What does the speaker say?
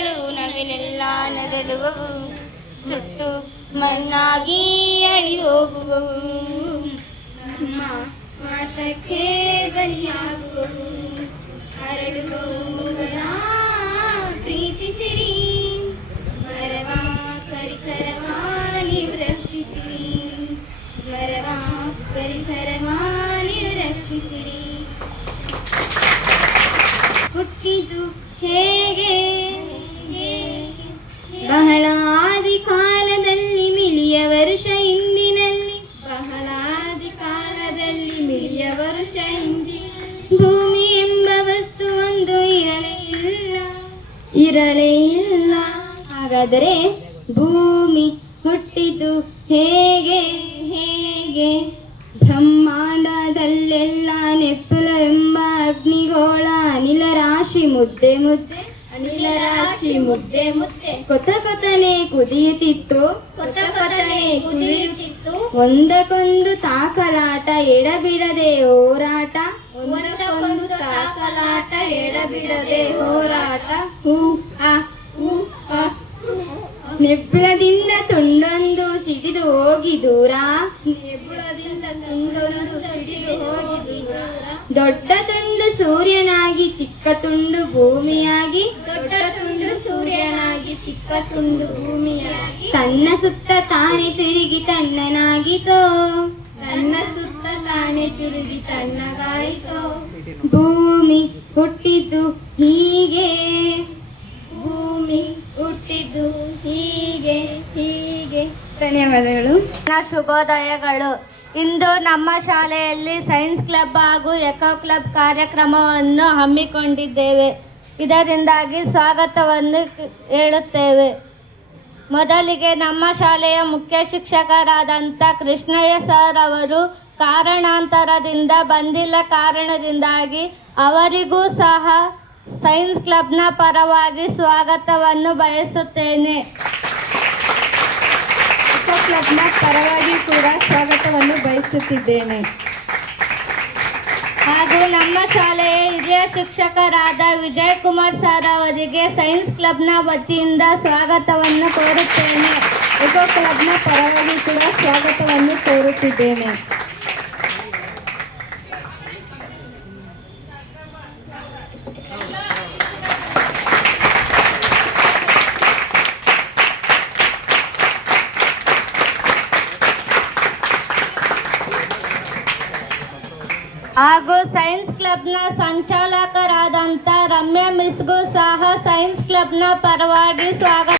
ಹಕ್ಕಿಗಳು ನವಿಲೆಲ್ಲ ನರಳುವವು, ಸುಟ್ಟು ಮಣ್ಣಾಗಿ ಅಳಿಯೋಗುವವು, ನಮ್ಮ ಸ್ವಾರ್ಥಕ್ಕೆ ಬಲಿಯಾಗುವವು. ಹರಡುವವುಗಳ ಪ್ರೀತಿಸಿರಿ, ಮರವ ಪರಿಸರವ ನೀವು ರಕ್ಷಿಸಿರಿ, ಮರವ ಪರಿಸರವ ನೀವು ರಕ್ಷಿಸಿರಿ. ಹುಟ್ಟಿದ್ದು ಹೇಗೆ ಬಹಳ ಆದಿ ಕಾಲದಲ್ಲಿ ಮಿಲಿಯ ವರುಷ ಹಿಂದಿನಲ್ಲಿ, ಬಹಳ ಆದಿ ಕಾಲದಲ್ಲಿ ಮಿಲಿಯ ವರುಷ ಹಿಂದಿನಲ್ಲಿ ಭೂಮಿ ಎಂಬ ವಸ್ತು ಒಂದು ಇರಲೇ ಇಲ್ಲ. ಹಾಗಾದರೆ ಭೂಮಿ ಹುಟ್ಟಿದ್ದು ಹೇಗೆ? ಬ್ರಹ್ಮಾಂಡದಲ್ಲೆಲ್ಲ ನೆಪ್ಪುಲ ಎಂಬ ಅಗ್ನಿಗೋಳ, ಅನಿಲ ರಾಶಿ ಮುದ್ದೆ ಕೊತನೆ ಕುದಿಯುತ್ತಿತ್ತು, ಒಂದಕ್ಕೊಂದು ತಾಕಲಾಟ ಎಡಬಿಡದೆ ಹೋರಾಟ, ನೆಬ್ಬುಲದಿಂದ ತುಂಡೊಂದು ಸಿಡಿದು ಹೋಗಿ ದೂರ, ದೊಡ್ಡ ತುಂಡು ಸೂರ್ಯನಾಗಿ ಚಿಕ್ಕ ತುಂಡು ಭೂಮಿಯಾಗಿ, ತನ್ನ ಸುತ್ತ ತಾನೇ ತಿರುಗಿ ತಣ್ಣನಾಗಿತೋ, ಭೂಮಿ ಹುಟ್ಟಿದ್ದು ಹೀಗೆ, ಧನ್ಯವಾದಗಳು. ಶುಭೋದಯಗಳು. ಇಂದು ನಮ್ಮ ಶಾಲೆಯಲ್ಲಿ ಸೈನ್ಸ್ ಕ್ಲಬ್ ಹಾಗೂ ಎಕೋ ಕ್ಲಬ್ ಕಾರ್ಯಕ್ರಮವನ್ನು ಹಮ್ಮಿಕೊಂಡಿದ್ದೇವೆ. ಇದರಿಂದಾಗಿ ಸ್ವಾಗತವನ್ನು ಹೇಳುತ್ತೇವೆ. ಮೊದಲಿಗೆ ನಮ್ಮ ಶಾಲೆಯ ಮುಖ್ಯ ಶಿಕ್ಷಕರಾದಂಥ ಕೃಷ್ಣಯ್ಯ ಸರ್ ಅವರು ಕಾರಣಾಂತರದಿಂದ ಬಂದಿಲ್ಲ ಕಾರಣದಿಂದಾಗಿ ಅವರಿಗೂ ಸಹ ಸೈನ್ಸ್ ಕ್ಲಬ್ನ ಪರವಾಗಿ ಸ್ವಾಗತವನ್ನು ಬಯಸುತ್ತೇನೆ. ಕ್ಲಬ್ನ ಪರವಾಗಿ ಕೂಡ ಸ್ವಾಗತವನ್ನು ಬಯಸುತ್ತಿದ್ದೇನೆ. ಹಾಗೂ ನಮ್ಮ ಶಾಲೆಯ ಹಿರಿಯ ಶಿಕ್ಷಕರಾದ ವಿಜಯ್ ಕುಮಾರ್ ಸರ್ ಅವರಿಗೆ ಸೈನ್ಸ್ ಕ್ಲಬ್ನ ವತಿಯಿಂದ ಸ್ವಾಗತವನ್ನು ಕೋರುತ್ತೇನೆ. ಎಕೋ ಕ್ಲಬ್ನ ಪರವಾಗಿ ಕೂಡ ಸ್ವಾಗತವನ್ನು ಕೋರುತ್ತಿದ್ದೇನೆ. ಹಾಗೂ ಸೈನ್ಸ್ ಕ್ಲಬ್ನ ಸಂಚಾಲಕರಾದಂಥ ರಮ್ಯಾ ಮಿಸ್ಗೂ ಸಹ ಸೈನ್ಸ್ ಕ್ಲಬ್ನ ಪರವಾಗಿ ಸ್ವಾಗತ.